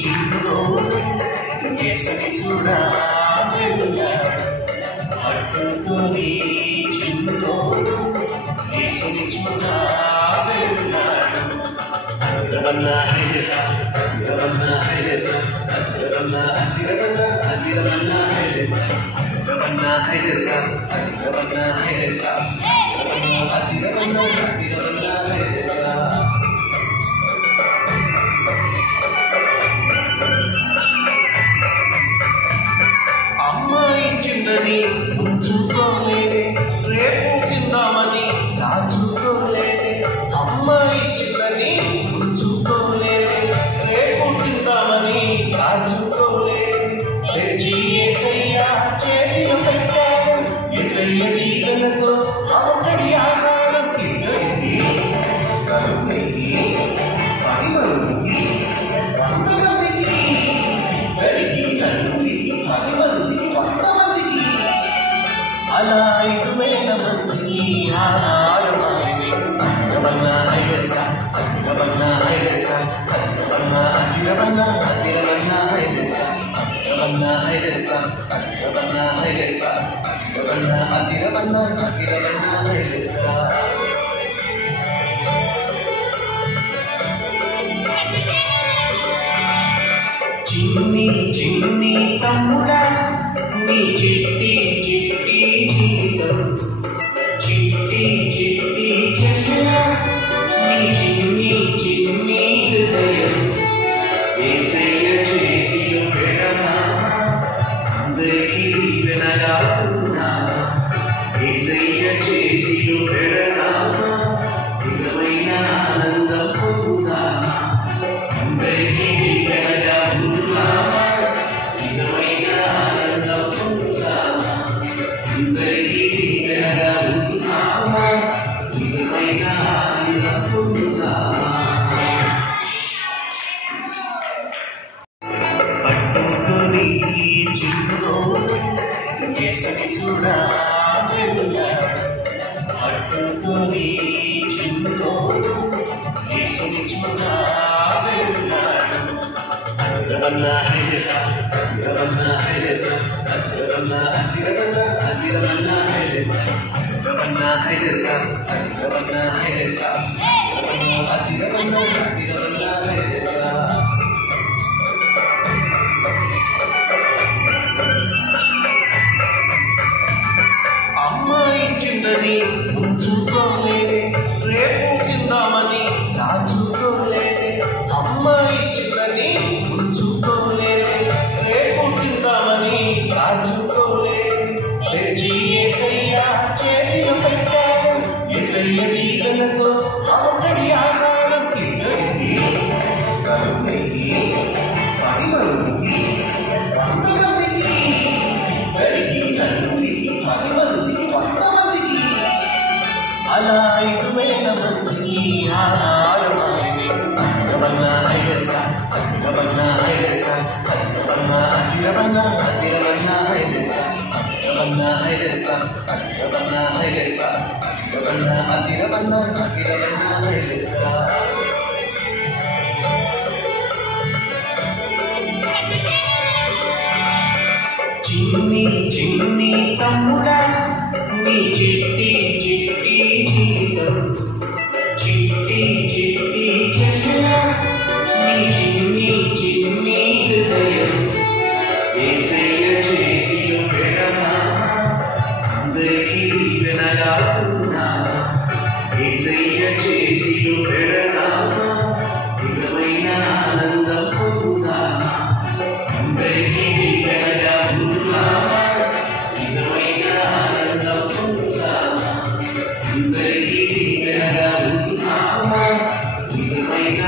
చిన్నులో కేసరి చూడా పట్టుకొని చిన్నులో కేసరి చూడా అదిరవన్నా హైరేసా అదిరవన్నా హైరేసా అదిరవన్నా అదిరవన్నా అదిరవన్నా హైరేసా అదిరవన్నా హైరేసా అదిరవన్నా హైరేసా అదిరవన్నా అదిరవన్నా హైరేసా అమ్మాయి చిన్నది ఉంచుకోలేదే రేపు తిందామని దాచుకోలేదే అమ్మాయి చిన్నది ఉంచుకోలేదే రేపు తిందామని దాచుకోలేదే తెచ్చి యేసయ్య చేతిలో పెట్టాడు యేసయ్య దీవెనతో ఆకడి ఆహారం తిరిగి కలుగుతుంది 10 మందికి 100 మందికి ఇద్దరికి తండ్రి 10 మంది 100 మందికి అలా 5,000 మందికి ఆహారమైంది అదిరవన్నా హైరేసా అదిరవన్నా హైరేసా అదిరవన్నా అదిరవన్నా అదిరవన్నా హైరేసా అదిరవన్నా హైరేసా అదిరవన్నా హైరేసా అదిరవన్నా అదిరవన్నా అదిరవన్నా హైరేసా చిన్ని చిన్ని తమ్ముడా నీ చిట్టి చిట్టి జీవితం చిట్టి చిట్టి చెల్లెలా నీ చిన్ని చిన్ని హృదయం యేసయ్య చేతిలో పెడనా అందరికీ దీవెనగా ఉన్నా యేసయ్య చేతిలో పెడనా నిజమైన ఆనందం పొందుతా అందరికీ దీవెనగా ఉన్నా నిజమైన ఆనందం పొందుతా అందరికీ దీవెనగా ఉన్నా నిజమైన ఆనందం పొందుతా పట్టుకొని చిన్నులో కేసరి చూడా పట్టుకొని చిన్నులో కేసరి చూడా అదిరవన్నా హైరేసా అదిరవన్నా హైరేసా అదిరవన్నా అదిరవన్నా అదిరవన్నా హైరేసా అదిరవన్నా హైరేసా అదిరవన్నా హైరేసా అదిరవన్నా అదిరవన్నా హైరేసా అమ్మాయి చిన్నది ఉంచుకోలేదే రేపు తిందామని దాచుకోలేదే అమ్మాయి చిన్నది ఉంచుకోలేదే రేపు తిందామని దాచుకోలేదే తెచ్చి యేసయ్య చేతిలో పెట్టాడు యేసయ్య దీవెనతో ఆకడి ఆహారం తిరిగి కలుగుతుంది 10 మందికి 100 మందికి ఇద్దరికి తండ్రి 10 మంది 100 మందికి అలా 5,000 మందికి ఆహారమైంది అదిరవన్నా హైరేసా అదిరవన్నా హైరేసా అదిరవన్నా అదిరవన్నా అదిరవన్నా హైరేసా అదిరవన్నా హైరేసా అదిరవన్నా హైరేసా అదిరవన్నా అదిరవన్నా అదిరవన్నా హైరేసా చిన్ని చిన్ని తమ్ముడా నీ చిట్టి చిట్టి జీవితం చిట్టి చిట్టి చెల్లెలా నీ చిన్ని చిన్ని హృదయం యేసయ్య చేతిలో పెడనా అందరికీ దీవెనగా ఉన్నా యేసయ్య చేతిలో పెడనా నిజమైన ఆనందం పొందుతా అందరికీ దీవెనగా ఉన్నా నిజమైన ఆనందం పొందుతా అందరికీ దీవెనగా ఉన్నా నిజమైన